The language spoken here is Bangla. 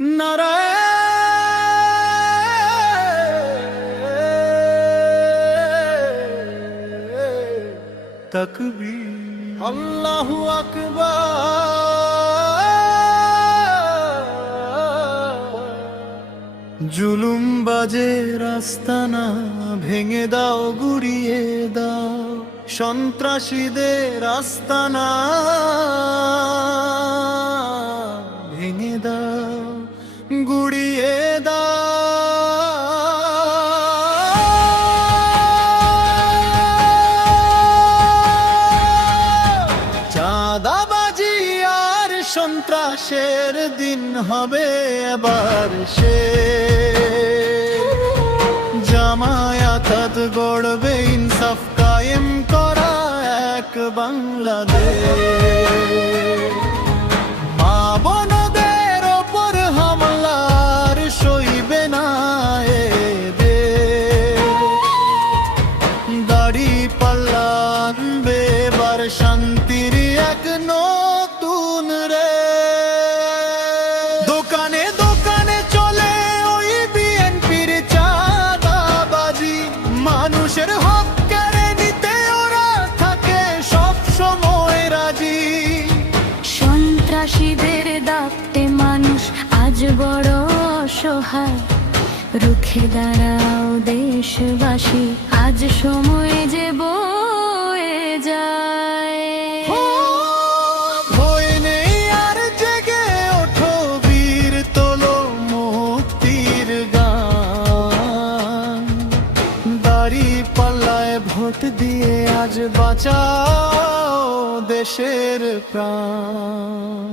নারায় তকবীর আল্লাহু আকবার জুলুম বাজে রাস্তানা ভেঙে দাও গুড়িয়ে দাও সন্ত্রাসীদের আস্তানা গুড়িয়ে দাও চাঁদাবাজি আর সন্ত্রাসের দিন হবে এবার সে। জামায়াত গড়বে ইনসাফ কায়েম করা এক বাংলাদেশ। অসহায় রুখে দাঁড়াও দেশবাসী। আজ সময় যে বয়ে যায়। ভয় নেই আর জেগে ওঠো বীর তোলো মুক্তির গান। দাড়ি পাল্লায় ভোট দিয়ে আজ বাঁচাও দেশের প্রাণ।